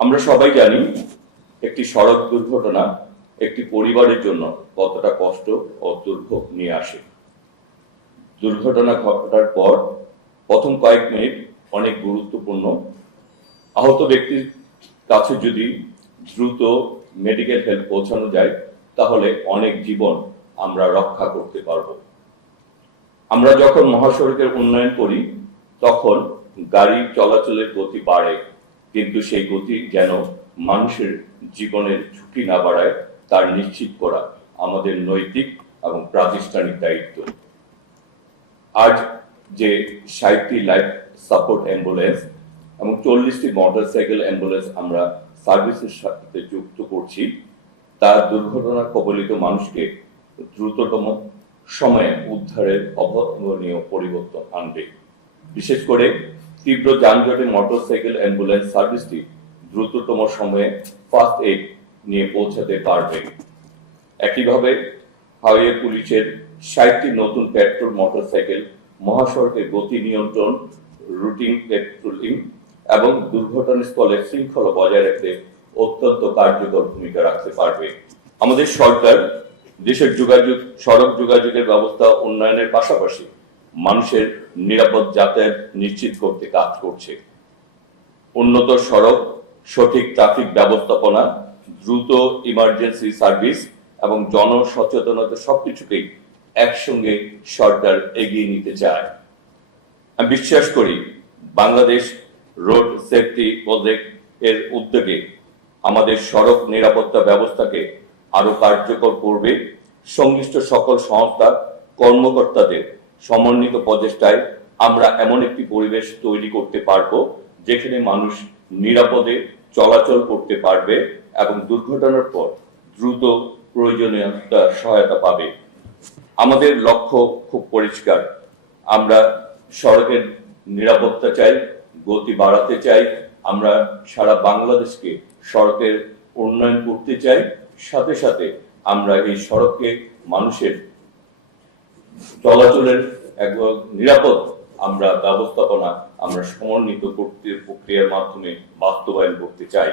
আমরা সবাই জানি একটি সড়ক দুর্ঘটনা একটি পরিবারের জন্য কতটা কষ্ট ও দুর্ভোগ নিয়ে আসে। দুর্ঘটনা ঘটার পর প্রথম কয়েক মিনিট অনেক গুরুত্বপূর্ণ। আহত ব্যক্তির কাছে যদি দ্রুত মেডিকেল হেল্প পৌঁছানো যায় তাহলে অনেক জীবন আমরা রক্ষা করতে পারব। আমরা যখন মহাসড়কের উন্নয়ন করি তখন গাড়ি চলাচলের গতি বাড়ে, কিন্তু সেই গতি যেন মানুষের জীবনের ঝুঁকি না বাড়ায় তার নিশ্চিত করা আমাদের নৈতিক এবং প্রাতিষ্ঠানিক দায়িত্ব। আজ যে 60টি লাইফ সাপোর্ট অ্যাম্বুলেন্স এবং 40টি মোটরসাইকেল অ্যাম্বুলেন্স আমরা সার্ভিসের সাথে যুক্ত করছি তা দুর্ঘটনা কবলিত মানুষকে দ্রুততম সময়ে উদ্ধারের অভাবনীয় পরিবর্তন আনবে। বিশেষ করে তীব্র যানজটে মোটরসাইকেল অ্যাম্বুলেন্স সার্ভিসটি দ্রুততম সময়ে ফার্স্ট এইড নিয়ে পৌঁছাতে পারবে। একইভাবে হাইওয়ে পুলিশের 60টি নতুন পেট্রোল মোটরসাইকেল মহাসড়কের গতি নিয়ন্ত্রণ, রুটিন পেট্রোলিং এবং দুর্ঘটনাস্থলে শৃঙ্খলা বজায় রাখতে অত্যন্ত কার্যকর ভূমিকা রাখতে পারবে। আমাদের সরকার দেশের সড়ক যোগাযোগের ব্যবস্থা উন্নয়নের পাশাপাশি মানুষের নিরাপদ যাতায়াত নিশ্চিত করতে কাজ করছে। উন্নত সড়ক, সঠিক ট্রাফিক ব্যবস্থাপনা, দ্রুত ইমার্জেন্সি সার্ভিস এবং জনসচেতনতা সবকিছুকেই একসঙ্গে সরকার এগিয়ে নিতে চায়। আমি বিশ্বাস করি বাংলাদেশ রোড সেফটি প্রজেক্ট এর উদ্যোগে আমাদের সড়ক নিরাপত্তা ব্যবস্থাকে আরো কার্যকর করবে। সংশ্লিষ্ট সকল সংস্থা কর্মকর্তাদের সমন্বিত প্রচেষ্টায় আমরা এমন একটি পরিবেশ তৈরি করতে পারবো যেখানে মানুষ নিরাপদে চলাচল করতে পারবে এবং দুর্ঘটনার পর দ্রুত প্রয়োজনীয় সহায়তা পাবে। আমাদের লক্ষ্য খুব পরিষ্কার, আমরা সড়কের নিরাপত্তা চাই, গতি বাড়াতে চাই, আমরা সারা বাংলাদেশকে সড়কের উন্নয়ন করতে চাই, সাথে সাথে আমরা এই সড়ককে মানুষের চলাচলের একদম নিরাপদ ব্যবস্থাপনা আমরা সমন্বিত প্রক্রিয়ার মাধ্যমে বাস্তবায়ন করতে চাই।